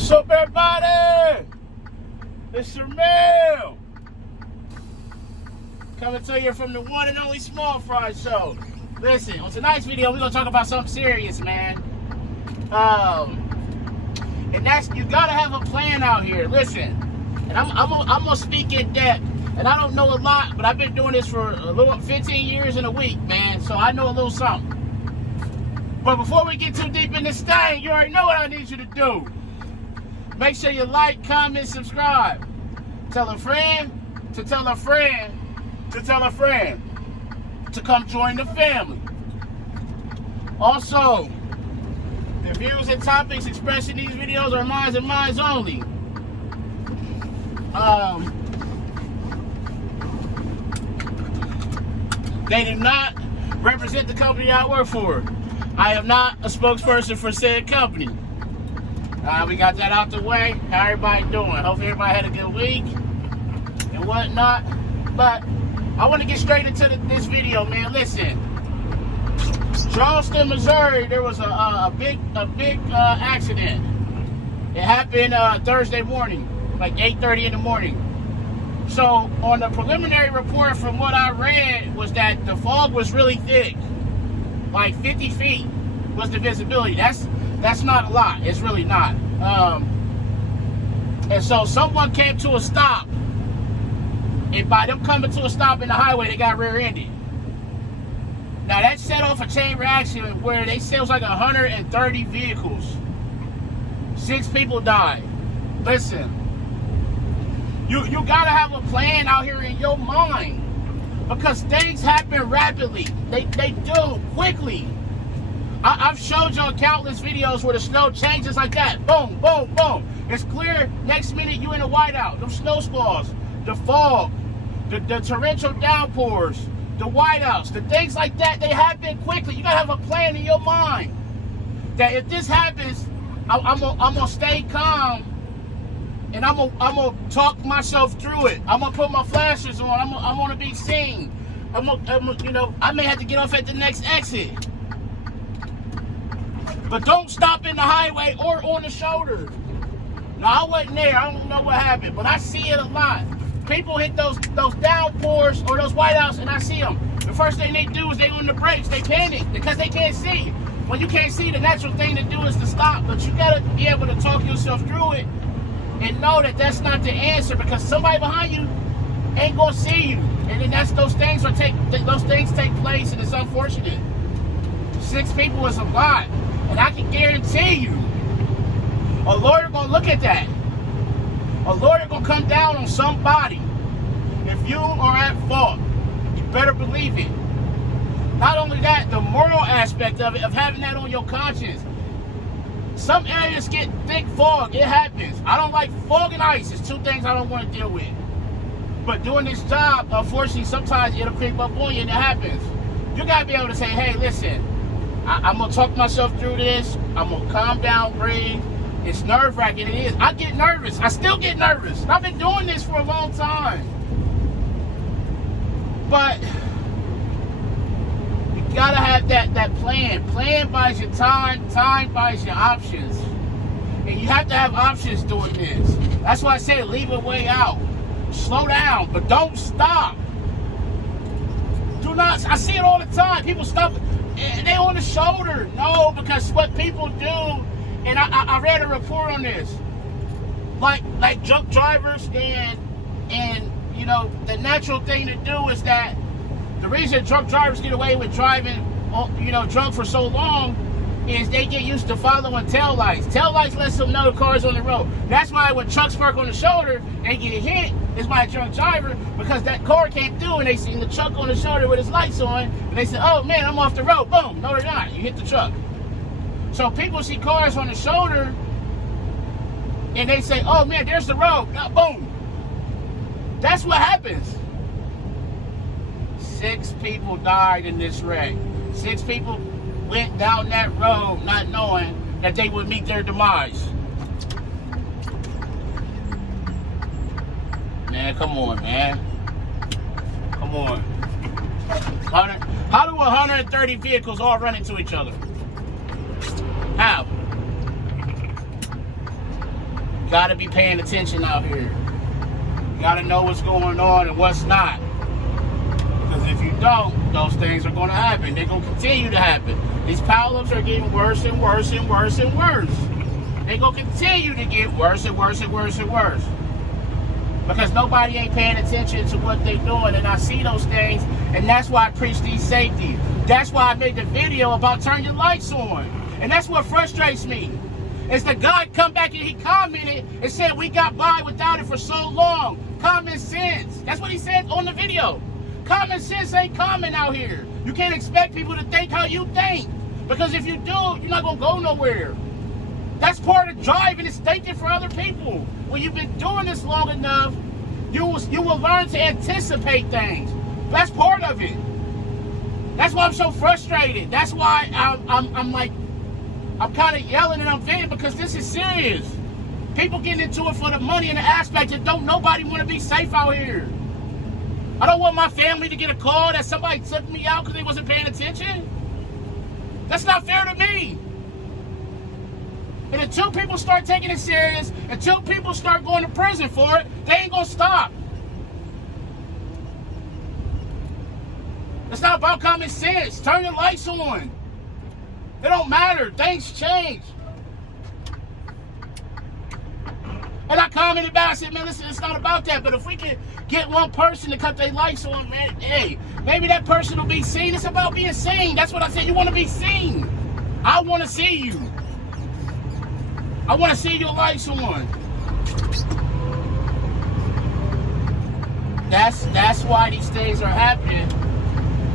What's up, everybody? It's Shamil. Coming to you from the one and only Small Fry Show. Listen, on tonight's video, we're going to talk about something serious, man. And that's, you got to have a plan out here. Listen, and I'm going to speak in depth. And I don't know a lot, but I've been doing this for a little 15 years in a week, man. So I know a little something. But before we get too deep in this thing, you already know what I need you to do. Make sure you like, comment, subscribe. Tell a friend to tell a friend to tell a friend to come join the family. Also, the views and topics expressed in these videos are mine and mine only. They do not represent the company I work for. I am not a spokesperson for said company. We got that out the way. How everybody doing? Hope everybody had a good week and whatnot. But I want to get straight into this video, man. Listen, Charleston, Missouri, there was a big accident. It happened Thursday morning, like 8:30 in the morning. So on the preliminary report, from what I read, was that the fog was really thick, like 50 feet was the visibility. That's not a lot. It's really not. And so someone came to a stop, and by them coming to a stop in the highway, they got rear-ended. Now that set off a chain reaction where they said it was like 130 vehicles. 6 people died. Listen, you gotta have a plan out here in your mind, because things happen rapidly. They do quickly. I've showed y'all countless videos where the snow changes like that. Boom, boom, boom. It's clear. Next minute, you in a whiteout. Them snow squalls, the fog, the torrential downpours, the whiteouts, the things like that, they happen quickly. You got to have a plan in your mind that if this happens, I'm gonna stay calm, and I'm gonna talk myself through it. I'm gonna put my flashers on. I'm gonna be seen. You know, I may have to get off at the next exit. But don't stop in the highway or on the shoulder. Now, I wasn't there. I don't know what happened, but I see it a lot. People hit those downpours or those whiteouts, and I see them. The first thing they do is they on the brakes. They panic because they can't see. When you can't see, the natural thing to do is to stop. But you got to be able to talk yourself through it and know that that's not the answer, because somebody behind you ain't going to see you. And then those things take place, and it's unfortunate. 6 people is a lot. And I can guarantee you, a lawyer gonna look at that. A lawyer gonna come down on somebody. If you are at fault, you better believe it. Not only that, the moral aspect of it, of having that on your conscience. Some areas get thick fog. It happens. I don't like fog and ice. It's 2 things I don't want to deal with. But doing this job, unfortunately, sometimes it'll creep up on you, and it happens. You gotta be able to say, hey, listen, I'm going to talk myself through this. I'm going to calm down, breathe. It's nerve-wracking. It is. I get nervous. I still get nervous. I've been doing this for a long time. But you got to have that plan. Plan buys you time. Time buys you options. And you have to have options doing this. That's why I say leave a way out. Slow down, but don't stop. Do not. I see it all the time. People stop. They on the shoulder. No, because what people do, and I read a report on this, like drunk drivers, and you know, the natural thing to do is that the reason drunk drivers get away with driving, you know, drunk for so long, is they get used to following tail lights. Tail lights lets them know the car's on the road. That's why when trucks park on the shoulder, they get hit. It's by a drunk driver, because that car came through and they seen the truck on the shoulder with his lights on, and they said, oh man, I'm off the road. Boom. No, they're not. You hit the truck. So people see cars on the shoulder and they say, oh man, there's the road. Boom. That's what happens. 6 people died in this wreck. 6 people went down that road not knowing that they would meet their demise. Man, come on, man. Come on. How do 130 vehicles all run into each other? How? got to be paying attention out here. You got to know what's going on and what's not. Because if you don't, those things are going to happen. They're going to continue to happen. These pileups are getting worse and worse and worse and worse. They're going to continue to get worse and worse and worse and worse. Because nobody ain't paying attention to what they're doing. And I see those things, and that's why I preach these safety. That's why I made the video about turn your lights on. And that's what frustrates me. Is the guy come back and he commented and said we got by without it for so long. Common sense. That's what he said on the video. Common sense ain't common out here. You can't expect people to think how you think. Because if you do, you're not going to go nowhere. That's part of driving, is thinking for other people. When you've been doing this long enough, you will learn to anticipate things. That's part of it. That's why I'm so frustrated. That's why I'm kind of yelling and I'm venting, because this is serious. People getting into it for the money and the aspect that don't nobody want to be safe out here. I don't want my family to get a call that somebody took me out because they wasn't paying attention. That's not fair to me. And until people start taking it serious, until people start going to prison for it, they ain't gonna stop. It's not about common sense. Turn your lights on. It don't matter. Things change. And I commented back, I said, man, listen, it's not about that. But if we can get one person to cut their lights on, man, hey, maybe that person will be seen. It's about being seen. That's what I said. You want to be seen. I want to see you. I want to see your lights on. That's why these things are happening,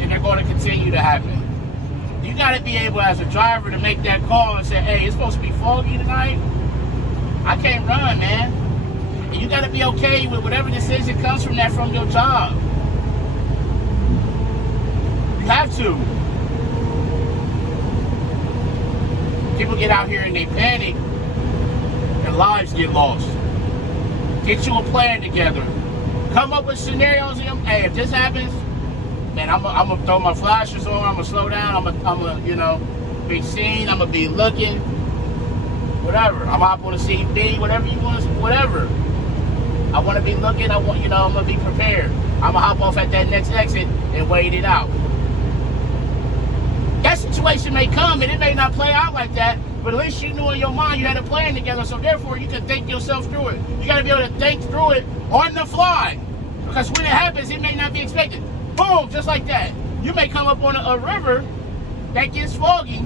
and they're going to continue to happen. You got to be able, as a driver, to make that call and say, hey, it's supposed to be foggy tonight. I can't run, man. And you got to be okay with whatever decision comes from that from your job. You have to. People get out here and they panic, and lives get lost. Get you a plan together. Come up with scenarios. Hey, if this happens, man, I'm gonna throw my flashers on. I'm gonna slow down. I'm gonna, be seen. I'm gonna be looking. Whatever. I'm gonna hop on a CB. Whatever you want. Whatever. I want to be looking. I'm gonna be prepared. I'm gonna hop off at that next exit and wait it out. That situation may come and it may not play out like that, but at least you knew in your mind you had a plan together, so therefore you can think yourself through it. You got to be able to think through it on the fly, because when it happens, it may not be expected. Boom, just like that. You may come up on a river that gets foggy,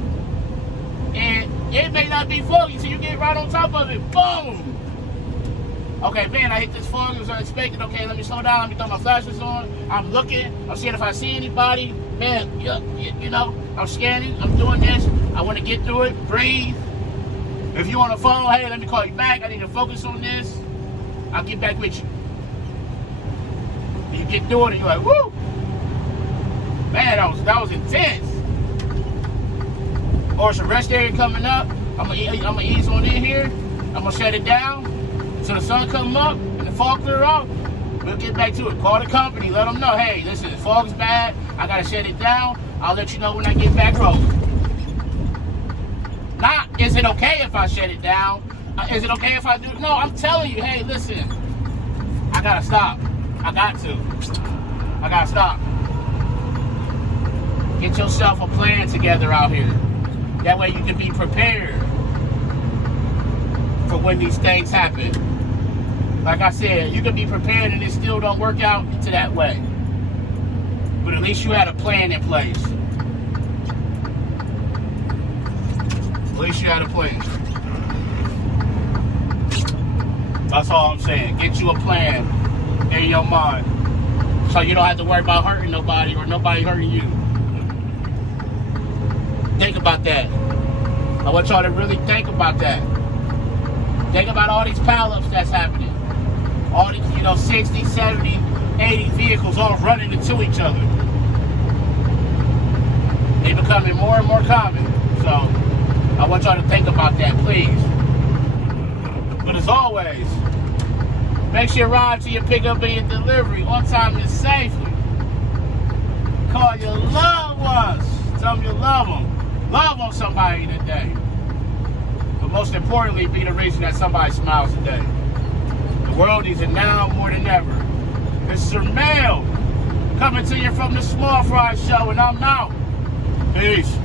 and it may not be foggy, so you get right on top of it. Boom! Okay, man, I hit this fog. It was unexpected. Okay, let me slow down. Let me throw my flashers on. I'm looking. I'm seeing if I see anybody. Man, I'm scanning. I'm doing this. I want to get through it. Breathe. If you on the phone, hey, let me call you back. I need to focus on this. I'll get back with you. You get through it, and you're like, woo! Man, that was intense. Or it's a rest area coming up. I'm gonna ease on in here. I'm gonna shut it down until the sun comes up and the fog clear out. We'll get back to it. Call the company. Let them know, hey, listen, the fog's bad. I gotta shut it down. I'll let you know when I get back rolling. Not, is it okay if I shut it down? Is it okay if I do? No, I'm telling you, hey, listen, I gotta stop. I got to stop. Get yourself a plan together out here. That way you can be prepared for when these things happen. Like I said, you can be prepared and it still don't work out to that way. But at least you had a plan in place. At least you had a plan. That's all I'm saying. Get you a plan in your mind, so you don't have to worry about hurting nobody or nobody hurting you. Think about that. I want y'all to really think about that. Think about all these pileups that's happening. All these, 60, 70, 80 vehicles all running into each other. They're becoming more and more common. So I want y'all to think about that, please. But as always, make sure you arrive to your pickup and your delivery on time and safely. Call your loved ones. Tell them you love them. Love on somebody today. most importantly, be the reason that somebody smiles today. The world needs it now more than ever. It's Sir Mel coming to you from the Small Fry Show, and I'm out. Peace.